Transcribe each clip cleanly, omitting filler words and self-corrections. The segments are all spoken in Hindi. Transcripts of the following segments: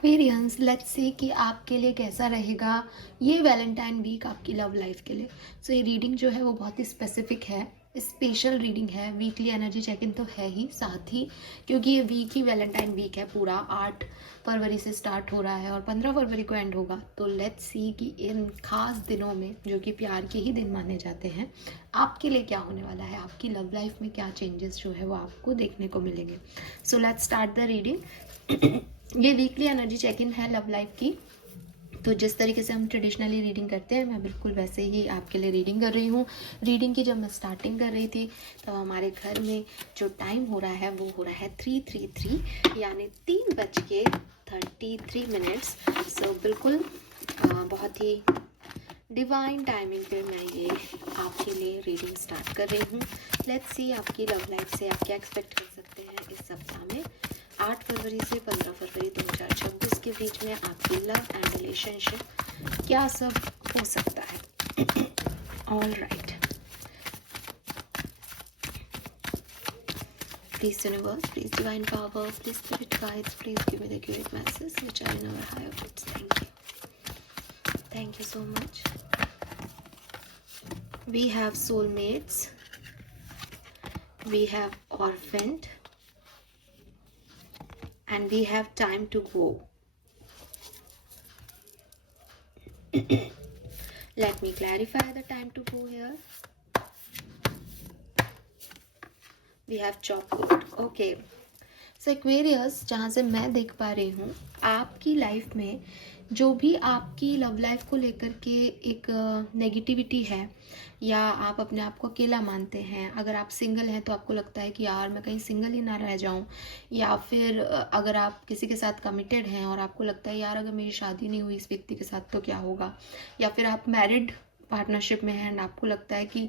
एक्वेरियंस, लेट्स सी कि आपके लिए कैसा रहेगा ये वैलेंटाइन वीक आपकी लव लाइफ के लिए। सो ये रीडिंग जो है वो बहुत ही स्पेसिफिक है, स्पेशल रीडिंग है। वीकली एनर्जी चेक इन तो है ही, साथ ही क्योंकि ये वीक ही वैलेंटाइन वीक है, पूरा 8 फरवरी से स्टार्ट हो रहा है और 15 फरवरी को एंड होगा। तो लेट्स सी कि इन खास दिनों में, जो कि प्यार के ही दिन माने जाते हैं, आपके लिए क्या होने वाला है, आपकी लव लाइफ में क्या चेंजेस जो है वो आपको देखने को मिलेंगे। So let's start the reading. ये वीकली एनर्जी चेक इन है लव लाइफ की। तो जिस तरीके से हम ट्रेडिशनली रीडिंग करते हैं, मैं बिल्कुल वैसे ही आपके लिए रीडिंग कर रही हूँ। रीडिंग की जब मैं स्टार्टिंग कर रही थी तब हमारे घर में जो टाइम हो रहा है वो हो रहा है 3:33, यानी 3:33। सो बिल्कुल बहुत ही डिवाइन टाइमिंग पे मैं ये आपके लिए रीडिंग स्टार्ट कर रही हूँ। लेट्स सी आपकी लव लाइफ से आप क्या एक्सपेक्ट कर सकते हैं इस सप्ताह में, 8 फरवरी से 15 फरवरी 2026 के बीच में आपकी लव एंड रिलेशनशिप क्या सब हो सकता है। All right, please universe, please divine power, please spirit guides, please give me the accurate message which are in our higher bits. Thank you so much. We have soulmates, we have orphaned, and we have time to go. Let me clarify the time to go here. We have chocolate. Okay. So Aquarius, जहाँ से मैं देख पा रही हूँ, आपकी लाइफ में जो भी आपकी लव लाइफ को लेकर के एक नेगेटिविटी है, या आप अपने आप को अकेला मानते हैं, अगर आप सिंगल हैं तो आपको लगता है कि यार मैं कहीं सिंगल ही ना रह जाऊं, या फिर अगर आप किसी के साथ कमिटेड हैं और आपको लगता है यार अगर मेरी शादी नहीं हुई इस व्यक्ति के साथ तो क्या होगा, या फिर आप मैरिड पार्टनरशिप में हैं एंड आपको लगता है कि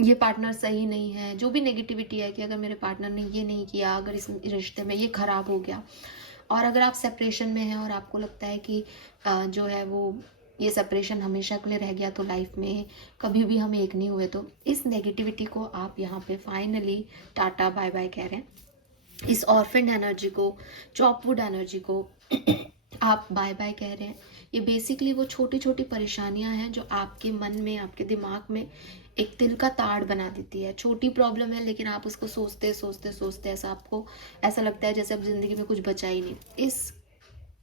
ये पार्टनर सही नहीं है, जो भी नेगेटिविटी है कि अगर मेरे पार्टनर ने ये नहीं किया, अगर इस रिश्ते में ये खराब हो गया, और अगर आप सेपरेशन में हैं और आपको लगता है कि जो है वो ये सेपरेशन हमेशा के लिए रह गया, तो लाइफ में कभी भी हम एक नहीं हुए, तो इस नेगेटिविटी को आप यहाँ पे फाइनली टाटा बाय बाय कह रहे हैं। इस ऑर्फेंड एनर्जी को, चॉपवुड एनर्जी को आप बाय बाय कह रहे हैं। ये बेसिकली वो छोटी छोटी परेशानियां हैं जो आपके मन में, आपके दिमाग में एक तिल का ताड़ बना देती है। छोटी प्रॉब्लम है लेकिन आप उसको सोचते सोचते सोचते ऐसा लगता है जैसे अब जिंदगी में कुछ बचा ही नहीं। इस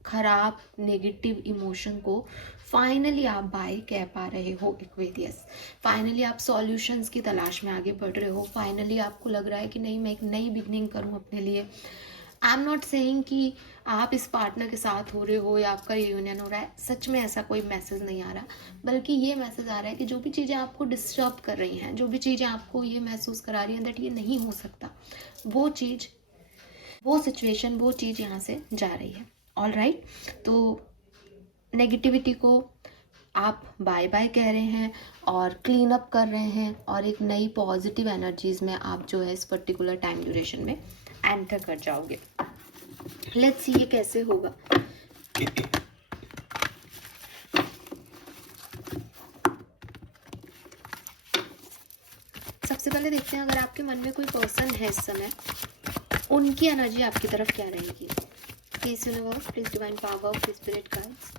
खराब नेगेटिव इमोशन को फाइनली आप बाय कह पा रहे हो एक्वेरियस। फाइनली आप सॉल्यूशंस की तलाश में आगे बढ़ रहे हो। फाइनली आपको लग रहा है कि नहीं, मैं एक नई बिगनिंग करूं अपने लिए। आई एम नॉट सेइंग कि आप इस पार्टनर के साथ हो रहे हो या आपका रियूनियन हो रहा है, सच में ऐसा कोई मैसेज नहीं आ रहा, बल्कि ये मैसेज आ रहा है कि जो भी चीज़ें आपको डिस्टर्ब कर रही हैं, जो भी चीज़ें आपको ये महसूस करा रही हैं दैट ये नहीं हो सकता, वो चीज़, वो सिचुएशन, वो चीज़ यहाँ से जा रही है। ऑल राइट, तो नेगेटिविटी को आप बाय बाय कह रहे हैं और क्लीन अप कर रहे हैं, और एक नई पॉजिटिव एनर्जीज में आप जो है इस पर्टिकुलर टाइम ड्यूरेशन में एंटर कर जाओगे। लेट्स सी ये कैसे होगा। सबसे पहले देखते हैं, अगर आपके मन में कोई पर्सन है इस समय, उनकी एनर्जी आपकी तरफ क्या रहेगी। Please universe, please divine power, please spirit guides,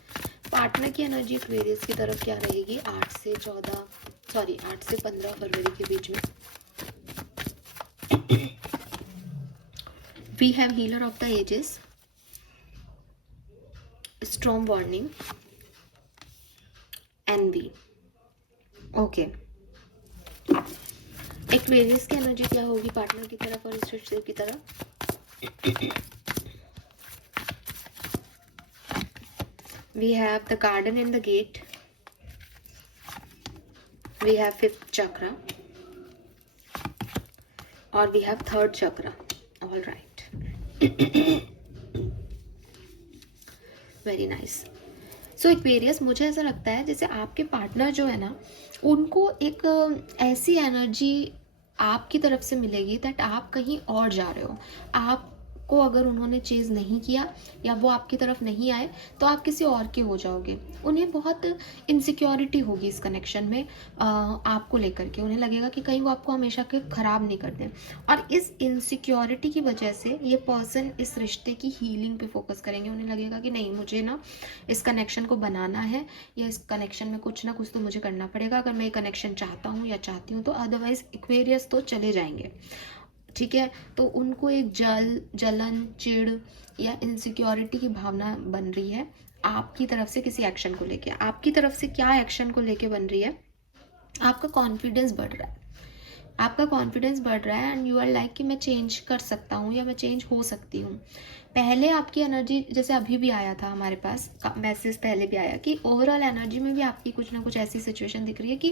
partner की एनर्जी एक्वेरियस की तरफ क्या रहेगी 8 से 15 फरवरी के बीच में। We have healer of the ages, storm warning, envy. Okay. Aquarius की एनर्जी क्या होगी पार्टनर की तरफ और इस रिश्ते की तरफ। We have the garden in the gate. We have 5th chakra. और we have 3rd chakra. All right. Very nice. So Aquarius, मुझे ऐसा लगता है जैसे आपके पार्टनर जो है ना, उनको एक ऐसी एनर्जी आपकी तरफ से मिलेगी दैट आप कहीं और जा रहे हो, आप आपको अगर उन्होंने चेज़ नहीं किया या वो आपकी तरफ नहीं आए तो आप किसी और के हो जाओगे। उन्हें बहुत इनसिक्योरिटी होगी इस कनेक्शन में आपको लेकर के। उन्हें लगेगा कि कहीं वो आपको हमेशा के ख़राब नहीं कर दें, और इस इनसिक्योरिटी की वजह से ये पर्सन इस रिश्ते की हीलिंग पे फोकस करेंगे। उन्हें लगेगा कि नहीं, मुझे ना इस कनेक्शन को बनाना है, या इस कनेक्शन में कुछ ना कुछ तो मुझे करना पड़ेगा अगर मैं ये कनेक्शन चाहता हूँ या चाहती हूँ तो, अदरवाइज एक्वेरियस तो चले जाएंगे। ठीक है, तो उनको एक जलन, चिढ़ या इनसिक्योरिटी की भावना बन रही है आपकी तरफ से किसी एक्शन को लेके। आपकी तरफ से क्या एक्शन को लेके बन रही है? आपका कॉन्फिडेंस बढ़ रहा है, आपका कॉन्फिडेंस बढ़ रहा है, एंड यू आर लाइक कि मैं चेंज कर सकता हूँ या मैं चेंज हो सकती हूँ। पहले आपकी एनर्जी, जैसे अभी भी आया था हमारे पास मैसेज, पहले भी आया कि ओवरऑल एनर्जी में भी आपकी कुछ ना कुछ ऐसी सिचुएशन दिख रही है कि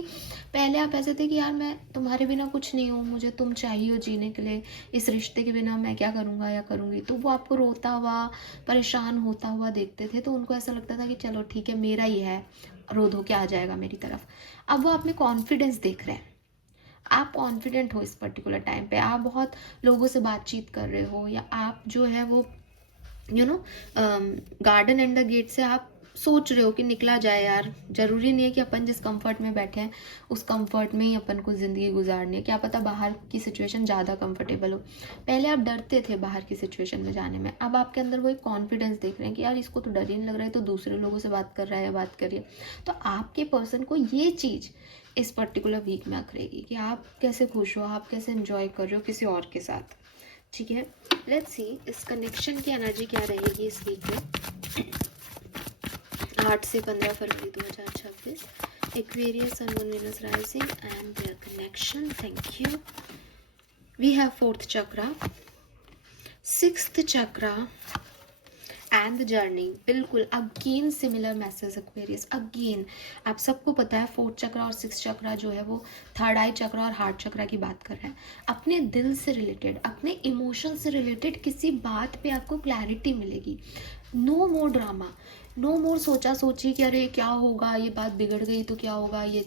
पहले आप ऐसे थे कि यार मैं तुम्हारे बिना कुछ नहीं हूँ, मुझे तुम चाहिए हो जीने के लिए, इस रिश्ते के बिना मैं क्या करूँगा या करूँगी। तो वो आपको रोता हुआ, परेशान होता हुआ देखते थे, तो उनको ऐसा लगता था कि चलो ठीक है, मेरा ही है, रो धो के आ जाएगा मेरी तरफ। अब वो आप में कॉन्फिडेंस देख रहे हैं, आप कॉन्फिडेंट हो इस पर्टिकुलर टाइम पे, आप बहुत लोगों से बातचीत कर रहे हो, या आप जो है वो गार्डन एंड द गेट से आप सोच रहे हो कि निकला जाए यार। जरूरी नहीं है कि अपन जिस कंफर्ट में बैठे हैं उस कंफर्ट में ही अपन को ज़िंदगी गुजारनी है, क्या पता बाहर की सिचुएशन ज़्यादा कंफर्टेबल हो। पहले आप डरते थे बाहर की सिचुएशन में जाने में, अब आपके अंदर वो एक कॉन्फिडेंस देख रहे हैं कि यार इसको तो डर ही नहीं लग रहा है, तो दूसरे लोगों से बात कर रहा है या बात करिए। तो आपके पर्सन को ये चीज़ इस पर्टिकुलर वीक में अखरेगी कि आप कैसे खुश हो, आप कैसे एंजॉय कर रहे हो किसी और के साथ। ठीक है, लेट्स सी इस कनेक्शन की एनर्जी क्या रहेगी इस वीक में, 8 से 15 फरवरी 2026। Aquarius, sun, moon, Venus rising and their connection. Thank you. We have 4th chakra, 6th chakra and the journey. बिल्कुल again similar message Aquarius, again आप सबको पता है 4th चक्रा और 6th चक्रा जो है वो 3rd आई चक्रा और हार्ट चक्रा की बात कर रहे हैं। अपने दिल से रिलेटेड, अपने इमोशन से रिलेटेड किसी बात पे आपको क्लैरिटी मिलेगी। नो मोर ड्रामा, नो मोर सोचा सोची कि अरे क्या होगा, ये बात बिगड़ गई तो क्या होगा, ये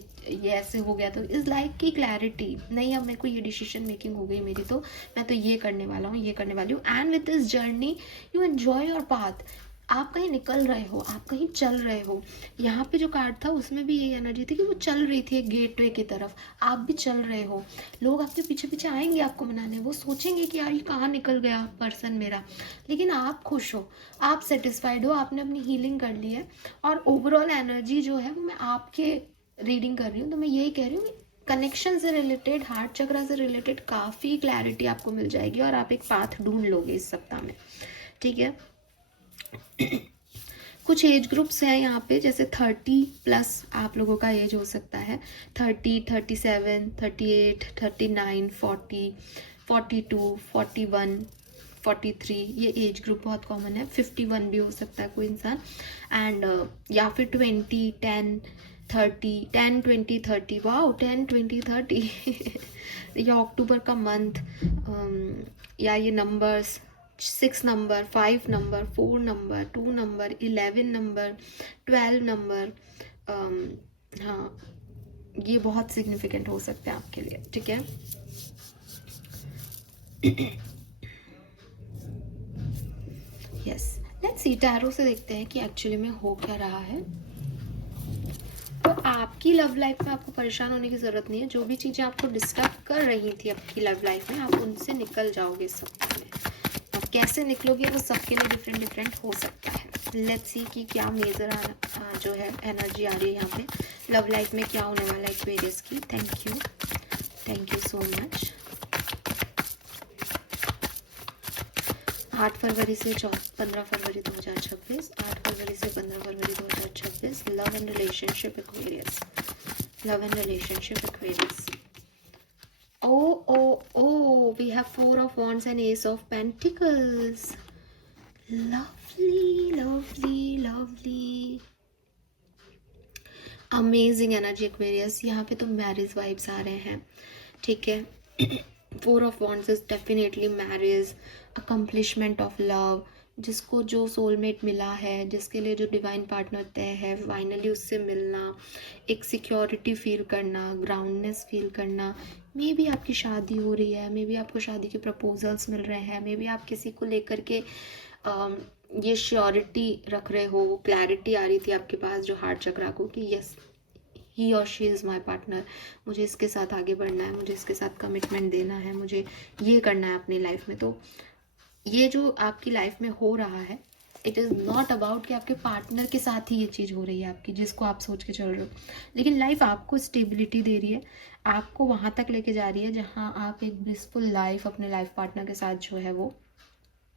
ऐसे हो गया तो। इज लाइक की क्लैरिटी, नहीं अब मेरे को ये डिसीजन मेकिंग हो गई मेरी, तो मैं तो ये करने वाला हूँ, ये करने वाली हूँ। And with this journey you enjoy your path. आप कहीं निकल रहे हो, आप कहीं चल रहे हो। यहाँ पे जो कार्ड था उसमें भी यही एनर्जी थी कि वो चल रही थी एक गेटवे की तरफ, आप भी चल रहे हो। लोग आपके पीछे पीछे आएंगे आपको मनाने, वो सोचेंगे कि यार ये कहाँ निकल गया पर्सन मेरा, लेकिन आप खुश हो, आप सेटिस्फाइड हो, आपने अपनी हीलिंग कर ली है। और ओवरऑल एनर्जी जो है वो मैं आपके रीडिंग कर रही हूँ, तो मैं यही कह रही हूँ कनेक्शन से रिलेटेड, हार्ट चक्रा से रिलेटेड काफ़ी क्लैरिटी आपको मिल जाएगी और आप एक पाथ ढूंढ लोगे इस सप्ताह में। ठीक है, कुछ एज ग्रुप्स हैं यहाँ पे, जैसे 30+ आप लोगों का एज हो सकता है, 30, 37, 38, 39, 40, 42, 41, 43, ये एज ग्रुप बहुत कॉमन है। 51 भी हो सकता है कोई इंसान, एंड या फिर 20, 10, 30, 10, 20, 30, वाओ 10, 20, 30 या अक्टूबर का मंथ, या ये numbers 6 number, 5 number, 4 number, 2 number, 11 number, 12 number, हाँ ये बहुत सिग्निफिकेंट हो सकते हैं आपके लिए। ठीक है, यस, लेट्स सी टैरो से देखते हैं कि एक्चुअली में हो क्या रहा है। तो आपकी लव लाइफ में आपको परेशान होने की ज़रूरत नहीं है। जो भी चीज़ें आपको डिस्टर्ब कर रही थी आपकी लव लाइफ में, आप उनसे निकल जाओगे इस सप्ताह में। आप कैसे निकलोगे वो सबके लिए डिफरेंट डिफरेंट हो सकता है। लेट्स सी कि क्या मेजर जो है एनर्जी आ रही है यहाँ पे लव लाइफ में, क्या होने वाला है एक्वेरियस की। Thank you so much. 8 फरवरी से 15 फरवरी 2026, 8 फरवरी से 15 फरवरी 2026। Love and relationship Aquarius, love and relationship Aquarius. Oh, we have 4 of Wands and Ace of Pentacles. Lovely. Amazing energy Aquarius। यहाँ पे तो मैरिज वाइब्स आ रहे हैं। ठीक है, 4 of Wands is definitely marriage, accomplishment of love, जिसको जो सोलमेट मिला है, जिसके लिए जो डिवाइन पार्टनर तय है, फाइनली उससे मिलना, एक सिक्योरिटी फील करना, ग्राउंडनेस फील करना। मे बी आपकी शादी हो रही है, मे बी आपको शादी के प्रपोजल्स मिल रहे हैं, मे बी आप किसी को लेकर के ये श्योरिटी रख रहे हो, क्लैरिटी आ रही थी आपके पास जो हार्ट चक्रा को कि यस, ही और शी इज़ माई पार्टनर, मुझे इसके साथ आगे बढ़ना है, मुझे इसके साथ कमिटमेंट देना है, मुझे ये करना है अपनी लाइफ में। तो ये जो आपकी लाइफ में हो रहा है, इट इज़ नॉट अबाउट कि आपके पार्टनर के साथ ही ये चीज़ हो रही है आपकी, जिसको आप सोच के चल रहे हो, लेकिन लाइफ आपको स्टेबिलिटी दे रही है, आपको वहाँ तक लेके जा रही है जहाँ आप एक ब्लिसफुल लाइफ अपने लाइफ पार्टनर के साथ जो है वो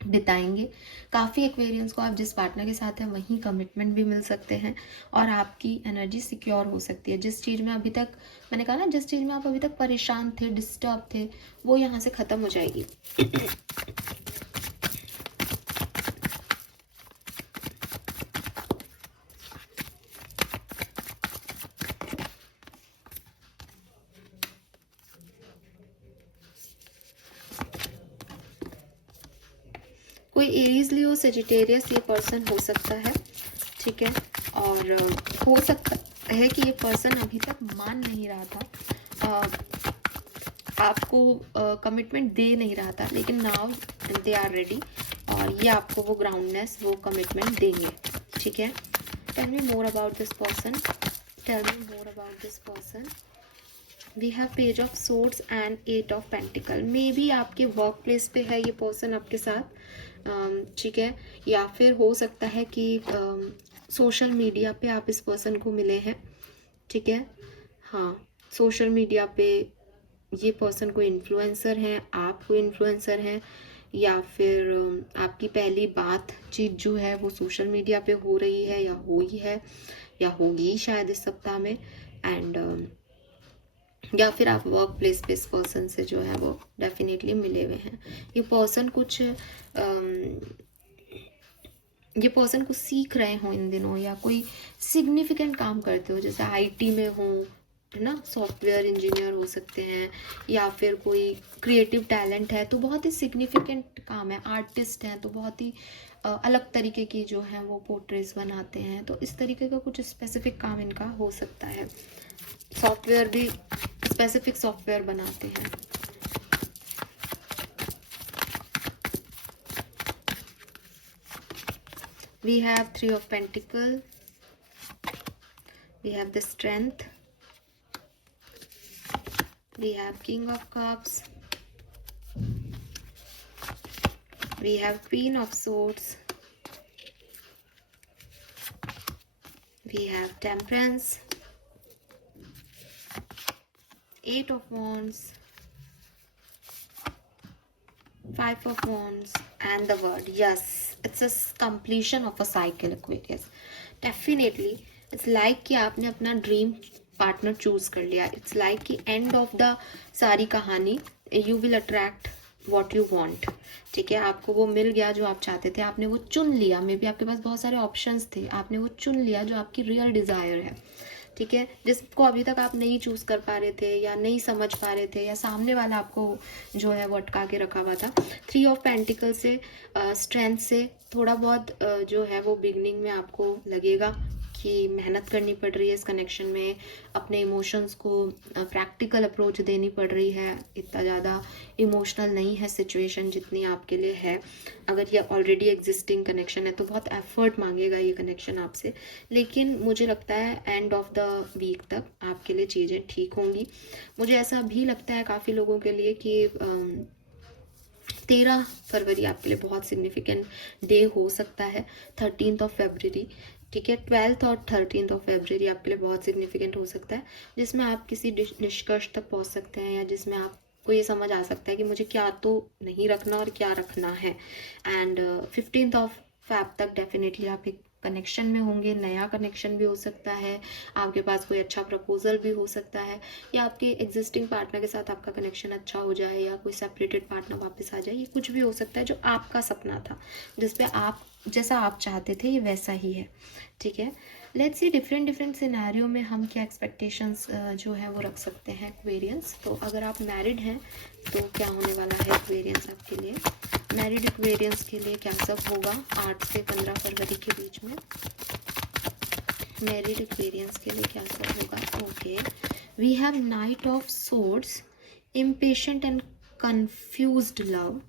बिताएंगे। काफ़ी एक्वेरियंस को आप जिस पार्टनर के साथ हैं वहीं कमिटमेंट भी मिल सकते हैं और आपकी एनर्जी सिक्योर हो सकती है। जिस चीज़ में अभी तक, मैंने कहा ना, जिस चीज़ में आप अभी तक परेशान थे, डिस्टर्ब थे, वो यहाँ से ख़त्म हो जाएगी। कोई एरीज लियो सेजिटेरियस ये पर्सन हो सकता है, ठीक है। और हो सकता है कि ये पर्सन अभी तक मान नहीं रहा था, आपको कमिटमेंट दे नहीं रहा था, लेकिन नाउ दे आर रेडी और ये आपको वो ग्राउंडनेस, वो कमिटमेंट देंगे, ठीक है। Tell me more about this person, tell me more about this person. We have page of swords and 8 of pentacle. Maybe आपके वर्क प्लेस पे है ये पर्सन आपके साथ, ठीक है, या फिर हो सकता है कि सोशल मीडिया पे आप इस पर्सन को मिले हैं, ठीक है। हाँ, सोशल मीडिया पे ये पर्सन कोई इन्फ्लुएंसर हैं, आप कोई इन्फ्लुएंसर हैं, या फिर आपकी पहली बातचीत जो है वो सोशल मीडिया पे हो रही है या हुई है या होगी शायद इस सप्ताह में। एंड या फिर आप वर्क प्लेस पे इस पर्सन से जो है वो डेफिनेटली मिले हुए हैं। ये पर्सन कुछ ये पर्सन कुछ सीख रहे हो इन दिनों, या कोई सिग्निफिकेंट काम करते हो, जैसे आईटी में हो, है ना, सॉफ्टवेयर इंजीनियर हो सकते हैं, या फिर कोई क्रिएटिव टैलेंट है तो बहुत ही सिग्निफिकेंट काम है, आर्टिस्ट हैं तो बहुत ही अलग तरीके की जो है वो पोर्ट्रेट्स बनाते हैं, तो इस तरीके का कुछ स्पेसिफिक काम इनका हो सकता है। सॉफ्टवेयर भी स्पेसिफिक सॉफ्टवेयर बनाते हैं। We have 3 of Pentacles, we have the Strength, we have King of Cups, we have Queen of Swords, we have Temperance, 8 of Wands, 5 of Wands, and the World. Yes, it's a completion of a cycle, Aquarius. Definitely, it's like कि आपने अपना ड्रीम पार्टनर चूज कर लिया। इट्स लाइक कि एंड ऑफ द सारी कहानी, you will attract what you want, ठीक है। आपको वो मिल गया जो आप चाहते थे, आपने वो चुन लिया। मे बी आपके पास बहुत सारे ऑप्शंस थे, आपने वो चुन लिया जो आपकी रियल डिज़ायर है, ठीक है, जिसको अभी तक आप नहीं चूज कर पा रहे थे या नहीं समझ पा रहे थे, या सामने वाला आपको जो है वो अटका के रखा हुआ था। 3 ऑफ पेंटिकल से, स्ट्रेंथ से थोड़ा बहुत जो है वो बिगनिंग में आपको लगेगा कि मेहनत करनी पड़ रही है इस कनेक्शन में, अपने इमोशंस को प्रैक्टिकल अप्रोच देनी पड़ रही है, इतना ज़्यादा इमोशनल नहीं है सिचुएशन जितनी आपके लिए है। अगर ये ऑलरेडी एग्जिस्टिंग कनेक्शन है तो बहुत एफर्ट मांगेगा ये कनेक्शन आपसे, लेकिन मुझे लगता है एंड ऑफ द वीक तक आपके लिए चीज़ें ठीक होंगी। मुझे ऐसा भी लगता है काफ़ी लोगों के लिए कि 13 फरवरी आपके लिए बहुत सिग्निफिकेंट डे हो सकता है, 13 ऑफ फेब्रवरी, ठीक है, 12 और 13 ऑफ फेब्रवरी आपके लिए बहुत सिग्निफिकेंट हो सकता है, जिसमें आप किसी निष्कर्ष तक पहुंच सकते हैं, या जिसमें आपको ये समझ आ सकता है कि मुझे क्या तो नहीं रखना और क्या रखना है। एंड 15 ऑफ फैब तक डेफिनेटली आप एक कनेक्शन में होंगे, नया कनेक्शन भी हो सकता है, आपके पास कोई अच्छा प्रपोजल भी हो सकता है, या आपके एग्जिस्टिंग पार्टनर के साथ आपका कनेक्शन अच्छा हो जाए, या कोई सेपरेटेड पार्टनर वापस आ जाए, ये कुछ भी हो सकता है जो आपका सपना था, जिस पे आप जैसा आप चाहते थे ये वैसा ही है, ठीक है। Let's see different different scenario में हम क्या एक्सपेक्टेशंस जो है वो रख सकते हैं एक्वेरियंस। तो अगर आप मैरिड हैं तो क्या होने वाला है एक्वेरियंस आपके लिए, मैरिड एक्वेरियंस के लिए क्या सब होगा 8 से 15 फरवरी के बीच में, मैरिड एक्वेरियंस के लिए क्या सब होगा। Okay, we have knight of swords, impatient and confused love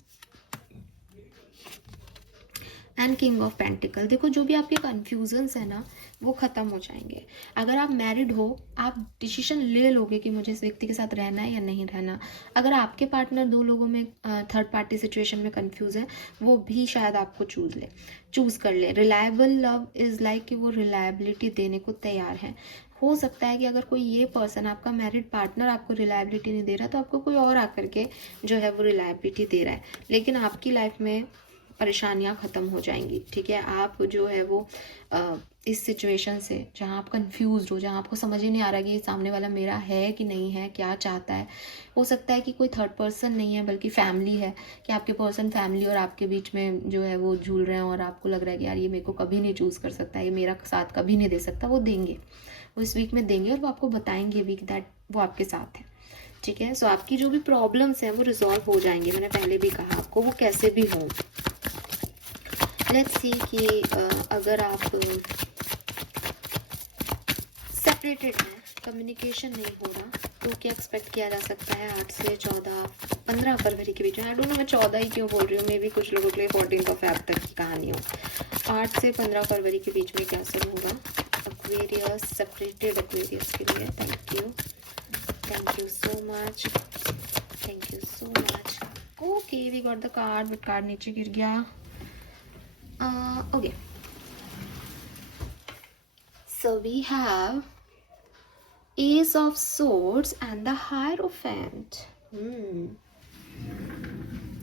and king of pentacle. देखो जो भी आपके कन्फ्यूजन्स है ना वो ख़त्म हो जाएंगे। अगर आप मैरिड हो आप डिसीजन ले लोगे कि मुझे इस व्यक्ति के साथ रहना है या नहीं रहना। अगर आपके पार्टनर 2 लोगों में थर्ड पार्टी सिचुएशन में कंफ्यूज है वो भी शायद आपको चूज़ कर ले। रिलायबल लव इज़ लाइक कि वो रिलायबिलिटी देने को तैयार है। हो सकता है कि अगर कोई ये पर्सन आपका मैरिड पार्टनर आपको रिलायबिलिटी नहीं दे रहा तो आपको कोई और आकर के जो है वो रिलायबिलिटी दे रहा है, लेकिन आपकी लाइफ में परेशानियां ख़त्म हो जाएंगी। ठीक है, आप जो है वो इस सिचुएशन से जहाँ आप कंफ्यूज हो, जहाँ आपको समझ ही नहीं आ रहा कि ये सामने वाला मेरा है कि नहीं है, क्या चाहता है। हो सकता है कि कोई थर्ड पर्सन नहीं है बल्कि फैमिली है, कि आपके पर्सन फैमिली और आपके बीच में जो है वो झूल रहे हैं और आपको लग रहा है कि यार ये मेरे को कभी नहीं चूज़ कर सकता, ये मेरा साथ कभी नहीं दे सकता। वो देंगे, वो इस वीक में देंगे और वो आपको बताएंगे भी दैट वो आपके साथ है। ठीक है, सो आपकी जो भी प्रॉब्लम्स हैं वो रिजॉल्व हो जाएंगे। मैंने पहले भी कहा आपको वो कैसे भी हों। लेट्स सी कि अगर आप सेपरेटेड हैं, कम्युनिकेशन नहीं हो रहा, तो क्या एक्सपेक्ट किया जा सकता है 8 से 15 फरवरी के बीच में। आई डोंट नो मैं 14 ही क्यों बोल रही हूँ, मे भी कुछ लोगों के लिए 14 फेब तक की कहानी हो। 8 से 15 फरवरी के बीच में क्या सब होगा एक्वेरियस, सेपरेटेड एक्वेरियस के लिए। Thank you so much, thank you so much. Okay, we got the card, but card नीचे गिर गया। Okay, so we have Ace of Swords and the Hierophant.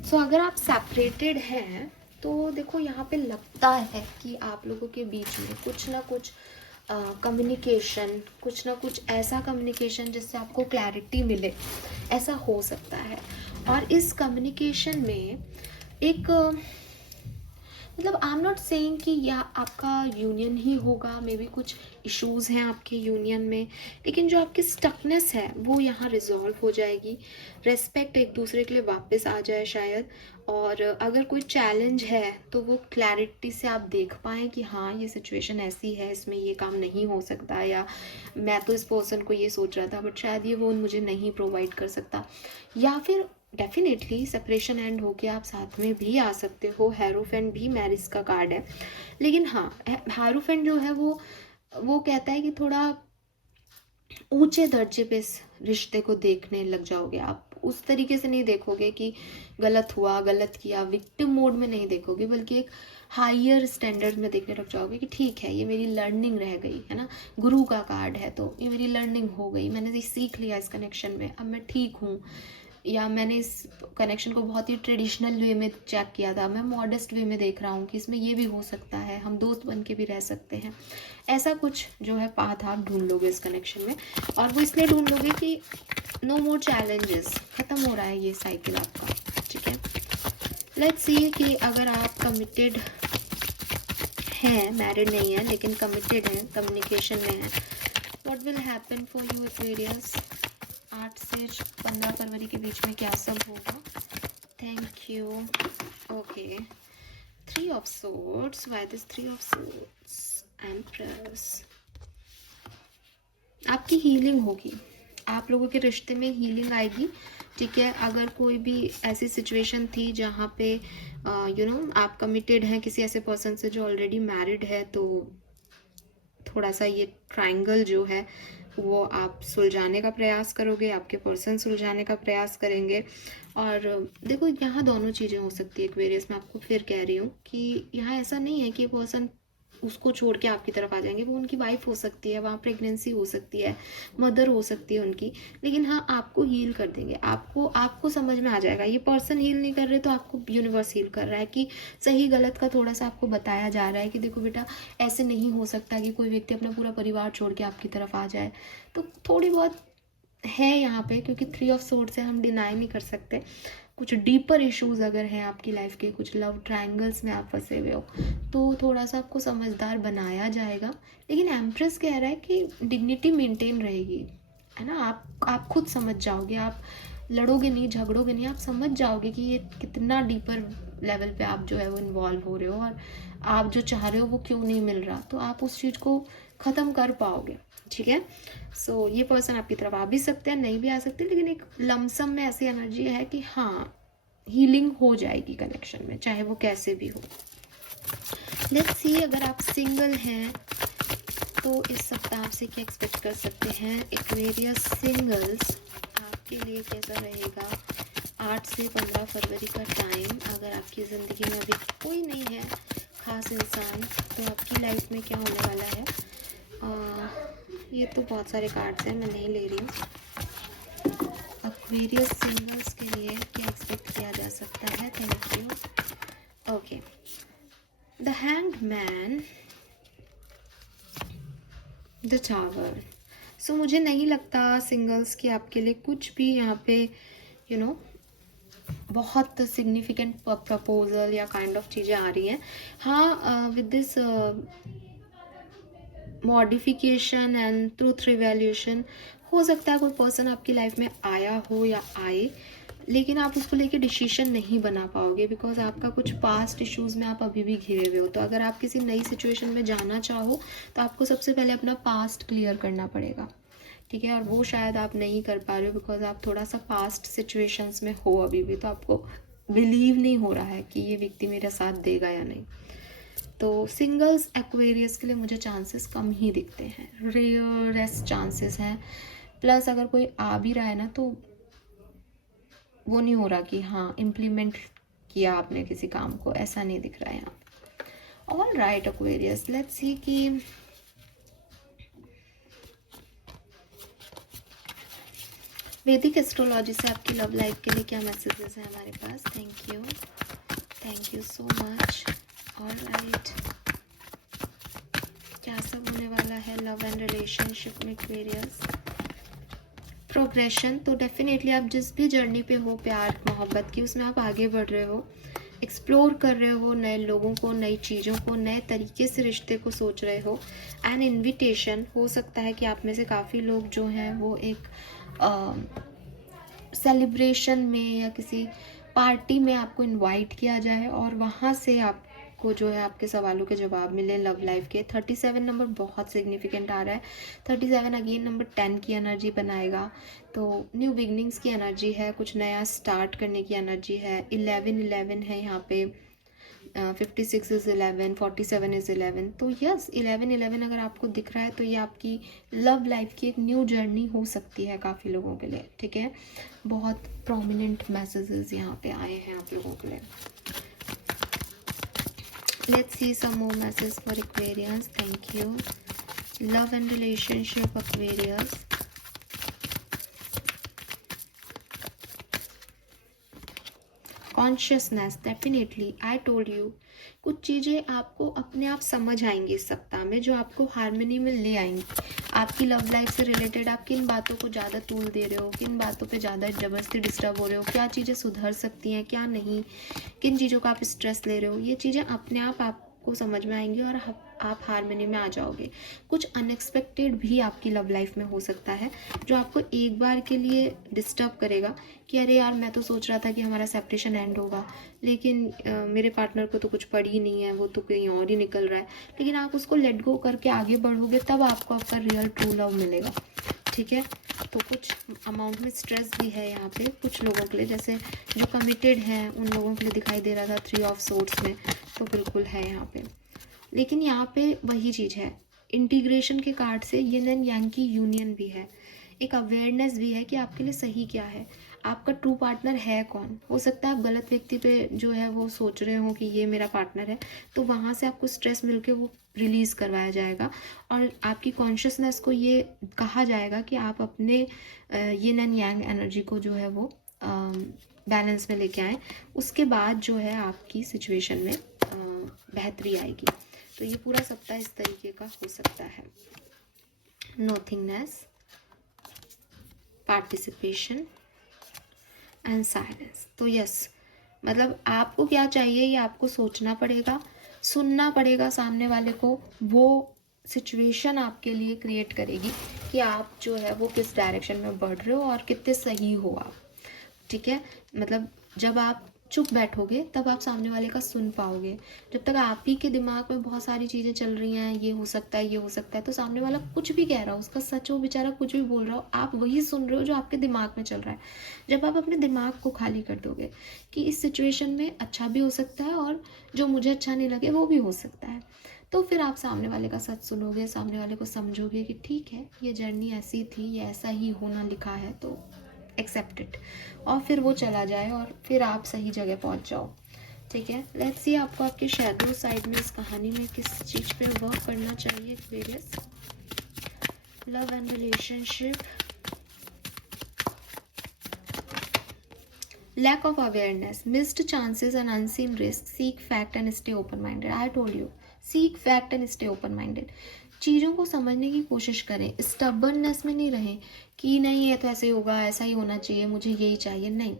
So अगर आप सेपरेटेड हैं तो देखो यहाँ पे लगता है कि आप लोगों के बीच में कुछ ना कुछ कम्युनिकेशन, कुछ ना कुछ ऐसा कम्युनिकेशन जिससे आपको क्लैरिटी मिले, ऐसा हो सकता है। और इस कम्युनिकेशन में एक मतलब आई एम नॉट सेइंग कि या आपका यूनियन ही होगा, मे बी कुछ इश्यूज़ हैं आपके यूनियन में, लेकिन जो आपकी स्टकनेस है वो यहाँ रिजॉल्व हो जाएगी। रेस्पेक्ट एक दूसरे के लिए वापस आ जाए शायद। और अगर कोई चैलेंज है तो वो क्लैरिटी से आप देख पाएँ कि हाँ ये सिचुएशन ऐसी है, इसमें ये काम नहीं हो सकता, या मैं तो इस पर्सन को ये सोच रहा था बट शायद ये वो मुझे नहीं प्रोवाइड कर सकता। या फिर डेफिनेटली सेपरेशन एंड होके आप साथ में भी आ सकते हो। हैरोफेंट भी मैरिज का कार्ड है, लेकिन हाँ हैरोफेंट जो है वो कहता है कि थोड़ा ऊंचे दर्जे पे इस रिश्ते को देखने लग जाओगे आप। उस तरीके से नहीं देखोगे कि गलत हुआ, गलत किया, विक्टिम मोड में नहीं देखोगे, बल्कि एक हायर स्टैंडर्ड में देखने लग जाओगे कि ठीक है ये मेरी लर्निंग रह गई है ना। गुरु का कार्ड है तो ये मेरी लर्निंग हो गई, मैंने ये सीख लिया इस कनेक्शन में, अब मैं ठीक हूँ, या मैंने इस कनेक्शन को बहुत ही ट्रेडिशनल वे में चेक किया था, मैं मॉडेस्ट वे में देख रहा हूँ कि इसमें ये भी हो सकता है, हम दोस्त बन के भी रह सकते हैं। ऐसा कुछ जो है पाथ आप ढूंढ लोगे इस कनेक्शन में, और वो इसलिए ढूंढ लोगे कि नो मोर चैलेंजेस, ख़त्म हो रहा है ये साइकिल आपका। ठीक है, लेट्स सी कि अगर आप कमिटेड हैं, मैरिड नहीं है लेकिन कमिटेड हैं, कम्युनिकेशन में है, what will happen for you Aquarius 8 से 15 फरवरी के बीच में क्या सब होगा। Thank you. Okay, 3 of swords, why this 3 of swords, empress. आपकी हीलिंग होगी, आप लोगों के रिश्ते में हीलिंग आएगी। ठीक है, अगर कोई भी ऐसी सिचुएशन थी जहाँ पे आप कमिटेड हैं किसी ऐसे पर्सन से जो ऑलरेडी मैरिड है, तो थोड़ा सा ये ट्रायंगल जो है वो आप सुलझाने का प्रयास करोगे, आपके पर्सन सुलझाने का प्रयास करेंगे। और देखो यहाँ दोनों चीज़ें हो सकती है एक्वेरियस, मैं आपको फिर कह रही हूँ कि यहाँ ऐसा नहीं है कि ये पर्सन उसको छोड़ के आपकी तरफ आ जाएंगे। वो उनकी वाइफ हो सकती है, वहाँ प्रेगनेंसी हो सकती है, मदर हो सकती है उनकी, लेकिन हाँ आपको हील कर देंगे। आपको समझ में आ जाएगा, ये पर्सन हील नहीं कर रहे तो आपको यूनिवर्स हील कर रहा है, कि सही गलत का थोड़ा सा आपको बताया जा रहा है कि देखो बेटा ऐसे नहीं हो सकता कि कोई व्यक्ति अपना पूरा परिवार छोड़ के आपकी तरफ आ जाए। तो थोड़ी बहुत है यहाँ पे, क्योंकि 3 ऑफ सोर्ड्स से हम डिनाई नहीं कर सकते, कुछ डीपर इश्यूज अगर हैं आपकी लाइफ के, कुछ लव ट्रायंगल्स में आप फंसे हुए हो, तो थोड़ा सा आपको समझदार बनाया जाएगा। लेकिन एम्प्रेस कह रहा है कि डिग्निटी मेंटेन रहेगी, है ना। आप खुद समझ जाओगे, आप लड़ोगे नहीं, झगड़ोगे नहीं, आप समझ जाओगे कि ये कितना डीपर लेवल पे आप जो है वो इन्वॉल्व हो रहे हो, और आप जो चाह रहे हो वो क्यों नहीं मिल रहा, तो आप उस चीज़ को ख़त्म कर पाओगे। ठीक है। सो ये पर्सन आपकी तरफ आ भी सकते हैं, नहीं भी आ सकते, लेकिन एक लमसम में ऐसी एनर्जी है कि हाँ, हीलिंग हो जाएगी कनेक्शन में, चाहे वो कैसे भी हो। लेट्स सी, अगर आप सिंगल हैं तो इस सप्ताह आपसे क्या एक्सपेक्ट कर सकते हैं एक्वेरियस सिंगल्स, आपके लिए कैसा रहेगा 8 से 15 फरवरी का टाइम। अगर आपकी ज़िंदगी में अभी कोई नहीं है खास इंसान, तो आपकी लाइफ में क्या होने वाला है। ये तो बहुत सारे कार्ड्स हैं, मैं नहीं ले रही हूँ। एक्वेरियस सिंगल्स के लिए क्या एक्सपेक्ट किया जा सकता है। Thank you. Okay, the hanged man, the tower. So मुझे नहीं लगता सिंगल्स की आपके लिए कुछ भी यहाँ पे यू नो बहुत सिग्निफिकेंट प्रपोजल या काइंड ऑफ चीज़ें आ रही हैं। हाँ, with this modification and truth revaluation, हो सकता है कोई पर्सन आपकी लाइफ में आया हो या आए, लेकिन आप उसको लेके डिसीजन नहीं बना पाओगे, बिकॉज आपका कुछ पास्ट इश्यूज़ में आप अभी भी घिरे हुए हो। तो अगर आप किसी नई सिचुएशन में जाना चाहो तो आपको सबसे पहले अपना पास्ट क्लियर करना पड़ेगा। ठीक है, और वो शायद आप नहीं कर पा रहे हो बिकॉज आप थोड़ा सा पास्ट सिचुएशंस में हो अभी भी, तो आपको बिलीव नहीं हो रहा है कि ये व्यक्ति मेरा साथ देगा या नहीं। तो सिंगल्स एक्वेरियस के लिए मुझे चांसेस कम ही दिखते हैं, रेयरेस्ट चांसेस हैं। प्लस अगर कोई आ भी रहा है ना, तो वो नहीं हो रहा कि हाँ इम्प्लीमेंट किया आपने किसी काम को, ऐसा नहीं दिख रहा है यहाँ। All right Aquarius, let's see कि वैदिक एस्ट्रोलॉजी से आपकी लव लाइफ के लिए क्या मैसेजेस हैं हमारे पास। Thank you so much. All right, क्या सब होने वाला है लव एंड रिलेशनशिप में एक्वेरियस। प्रोग्रेशन, तो डेफिनेटली आप जिस भी जर्नी पे हो प्यार मोहब्बत की, उसमें आप आगे बढ़ रहे हो, एक्सप्लोर कर रहे हो नए लोगों को, नई चीज़ों को, नए तरीके से रिश्ते को सोच रहे हो। एन इनविटेशन, हो सकता है कि आप में से काफ़ी लोग जो हैं वो एक सेलिब्रेशन में या किसी पार्टी में आपको इनवाइट किया जाए और वहाँ से आपको जो है आपके सवालों के जवाब मिले लव लाइफ के। 37 नंबर बहुत सिग्निफिकेंट आ रहा है। 37 अगेन नंबर 10 की एनर्जी बनाएगा, तो न्यू बिगनिंग्स की एनर्जी है, कुछ नया स्टार्ट करने की एनर्जी है। 11 है यहाँ पे, 56 इज़ 11, 47 इज़ 11। तो यस, 11 अगर आपको दिख रहा है तो ये आपकी लव लाइफ की एक न्यू जर्नी हो सकती है काफ़ी लोगों के लिए। ठीक है, बहुत प्रोमिनेंट मैसेजेस यहाँ पे आए हैं आप लोगों के लिए। Let's see some more message for Aquarius. Thank you. Love and relationship Aquarius, consciousness, definitely I told you, कुछ चीज़ें आपको अपने आप समझ आएंगी इस सप्ताह में, जो आपको हार्मनी में ले आएंगी। आपकी लव लाइफ से रिलेटेड आप किन बातों को ज़्यादा तूल दे रहे हो, किन बातों पे ज़्यादा ज़बरदस्ती डिस्टर्ब हो रहे हो, क्या चीज़ें सुधर सकती हैं क्या नहीं, किन चीज़ों का आप स्ट्रेस ले रहे हो, ये चीज़ें अपने आप आपको समझ में आएंगी और आप हार्मनी में आ जाओगे। कुछ अनएक्सपेक्टेड भी आपकी लव लाइफ में हो सकता है, जो आपको एक बार के लिए डिस्टर्ब करेगा कि अरे यार, मैं तो सोच रहा था कि हमारा सेपरेशन एंड होगा, लेकिन मेरे पार्टनर को तो कुछ पड़ी ही नहीं है, वो तो कहीं और ही निकल रहा है। लेकिन आप उसको लेट गो करके आगे बढ़ोगे, तब आपको आपका रियल ट्रू लव मिलेगा। ठीक है, तो कुछ अमाउंट में स्ट्रेस भी है यहाँ पे कुछ लोगों के लिए, जैसे जो कमिटेड हैं उन लोगों के लिए दिखाई दे रहा था 3 ऑफ सोर्ड्स में, तो बिल्कुल है यहाँ पे। लेकिन यहाँ पे वही चीज़ है, इंटीग्रेशन के कार्ड से यिन एंड यांग की यूनियन भी है, एक अवेयरनेस भी है कि आपके लिए सही क्या है, आपका ट्रू पार्टनर है कौन। हो सकता है आप गलत व्यक्ति पे जो है वो सोच रहे हो कि ये मेरा पार्टनर है, तो वहाँ से आपको स्ट्रेस मिलके वो रिलीज़ करवाया जाएगा और आपकी कॉन्शियसनेस को ये कहा जाएगा कि आप अपने यिन एंड यांग एनर्जी को जो है वो बैलेंस में लेके आएँ। उसके बाद जो है आपकी सिचुएशन में बेहतरी आएगी। तो ये पूरा सप्ताह इस तरीके का हो सकता है। नोथिंगनेस, पार्टिसिपेशन, एंड साइलेंस। तो यस, मतलब आपको क्या चाहिए ये आपको सोचना पड़ेगा, सुनना पड़ेगा सामने वाले को। वो सिचुएशन आपके लिए क्रिएट करेगी कि आप जो है वो किस डायरेक्शन में बढ़ रहे हो और कितने सही हो आप। ठीक है, मतलब जब आप चुप बैठोगे तब आप सामने वाले का सुन पाओगे। जब तक आप ही के दिमाग में बहुत सारी चीज़ें चल रही हैं, ये हो सकता है, ये हो सकता है, तो सामने वाला कुछ भी कह रहा हो, उसका सच हो, बेचारा कुछ भी बोल रहा हो, आप वही सुन रहे हो जो आपके दिमाग में चल रहा है। जब आप अपने दिमाग को खाली कर दोगे कि इस सिचुएशन में अच्छा भी हो सकता है और जो मुझे अच्छा नहीं लगे वो भी हो सकता है, तो फिर आप सामने वाले का सच सुनोगे, सामने वाले को समझोगे कि ठीक है, ये जर्नी ऐसी थी, ये ऐसा ही होना लिखा है, तो एक्सेप्ट इट, और फिर वो चला जाए और फिर आप सही जगह पहुंच जाओ। ठीक है, लेट्स सी आपको आपके शैडो साइड में इस कहानी में किस चीज़ पे वर्क करना चाहिए। Aquarius, love and relationship, lack of awareness, missed chances and unseen risks, seek fact and stay open minded. I told you, seek fact and stay open minded. चीज़ों को समझने की कोशिश करें, स्टबर्ननेस में नहीं रहें कि नहीं ये तो ऐसे ही होगा, ऐसा ही होना चाहिए, मुझे यही चाहिए, नहीं।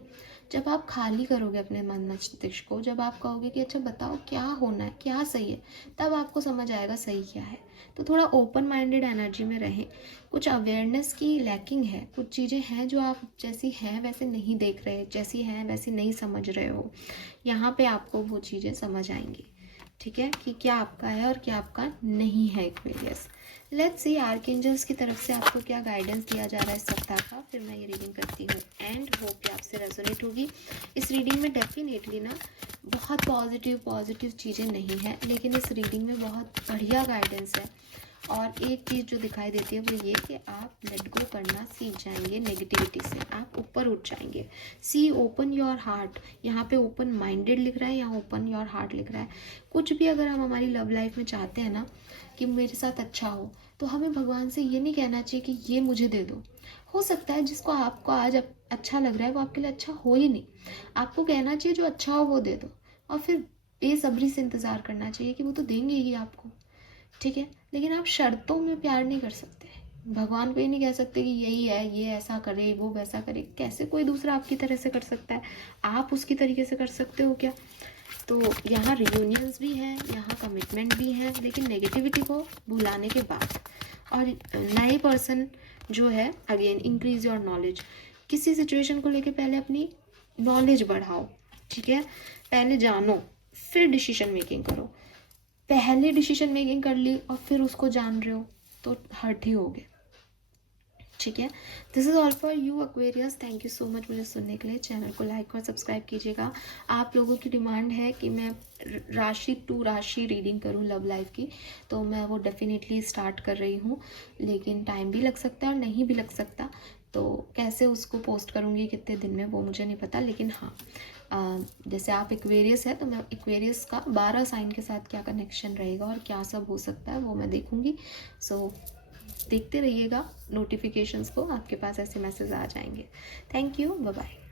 जब आप खाली करोगे अपने मन मस्तिष्क को, जब आप कहोगे कि अच्छा बताओ क्या होना है, क्या सही है, तब आपको समझ आएगा सही क्या है। तो थोड़ा ओपन माइंडेड एनर्जी में रहें। कुछ अवेयरनेस की लैकिंग है, कुछ चीज़ें हैं जो आप जैसी हैं वैसे नहीं देख रहे, जैसी हैं वैसी नहीं समझ रहे हो। यहाँ पे आपको वो चीज़ें समझ आएंगी। ठीक है, कि क्या आपका है और क्या आपका नहीं है। एक्वेरियस, लेट्स सी आर्कएंजल्स की तरफ से आपको क्या गाइडेंस दिया जा रहा है इस सप्ताह का। फिर मैं ये रीडिंग करती हूँ एंड होप कि आपसे रेजोनेट होगी। इस रीडिंग में डेफिनेटली ना बहुत पॉजिटिव चीज़ें नहीं है, लेकिन इस रीडिंग में बहुत बढ़िया गाइडेंस है। और एक चीज़ जो दिखाई देती है वो ये कि आप लेट गो करना सीख जाएंगे नेगेटिविटी से, आप ऊपर उठ जाएंगे। सी ओपन योर हार्ट, यहाँ पे ओपन माइंडेड लिख रहा है, यहाँ ओपन योर हार्ट लिख रहा है। कुछ भी अगर हम हमारी लव लाइफ में चाहते हैं ना कि मेरे साथ अच्छा हो, तो हमें भगवान से ये नहीं कहना चाहिए कि ये मुझे दे दो। हो सकता है जिसको आपको आज अच्छा लग रहा है वो आपके लिए अच्छा हो ही नहीं। आपको कहना चाहिए जो अच्छा हो वो दे दो, और फिर बेसब्री से इंतज़ार करना चाहिए कि वो तो देंगे ही आपको। ठीक है, लेकिन आप शर्तों में प्यार नहीं कर सकते। भगवान को ये नहीं कह सकते कि यही है, ये ऐसा करे, वो वैसा करे। कैसे कोई दूसरा आपकी तरह से कर सकता है? आप उसकी तरीके से कर सकते हो क्या? तो यहाँ रियूनियंस भी हैं, यहाँ कमिटमेंट भी है, लेकिन नेगेटिविटी को भुलाने के बाद। और नए पर्सन जो है, अगेन इंक्रीज योर नॉलेज। किसी सिचुएशन को लेके पहले अपनी नॉलेज बढ़ाओ। ठीक है, पहले जानो फिर डिसीजन मेकिंग करो। पहले डिसीजन मेकिंग कर ली और फिर उसको जान रहे हो तो हर्ट ही होगे। ठीक है, this is all for you Aquarius. Thank you so much मुझे सुनने के लिए। चैनल को लाइक और सब्सक्राइब कीजिएगा। आप लोगों की डिमांड है कि मैं राशि टू राशि रीडिंग करूं लव लाइफ की, तो मैं वो डेफिनेटली स्टार्ट कर रही हूं, लेकिन टाइम भी लग सकता है और नहीं भी लग सकता। तो कैसे उसको पोस्ट करूँगी कितने दिन में वो मुझे नहीं पता, लेकिन हाँ जैसे आप एक्वेरियस है तो मैं एक्वेरियस का 12 साइन के साथ क्या कनेक्शन रहेगा और क्या सब हो सकता है वो मैं देखूँगी। सो देखते रहिएगा नोटिफिकेशंस को, आपके पास ऐसे मैसेज आ जाएंगे। Thank you, bye bye.